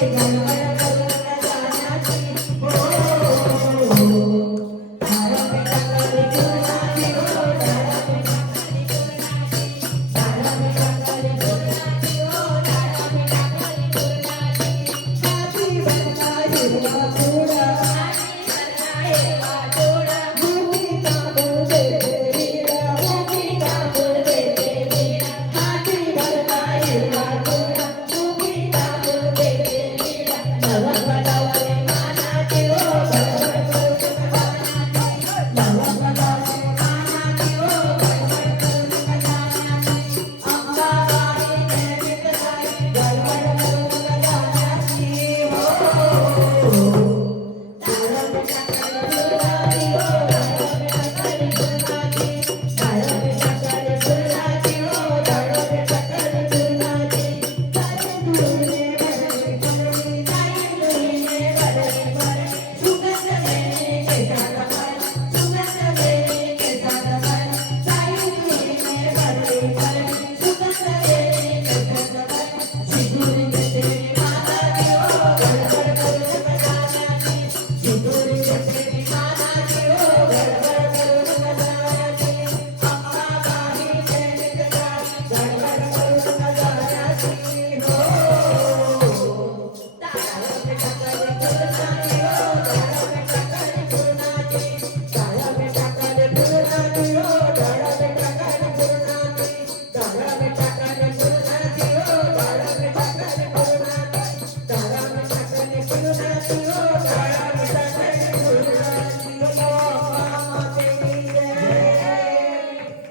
Gracias.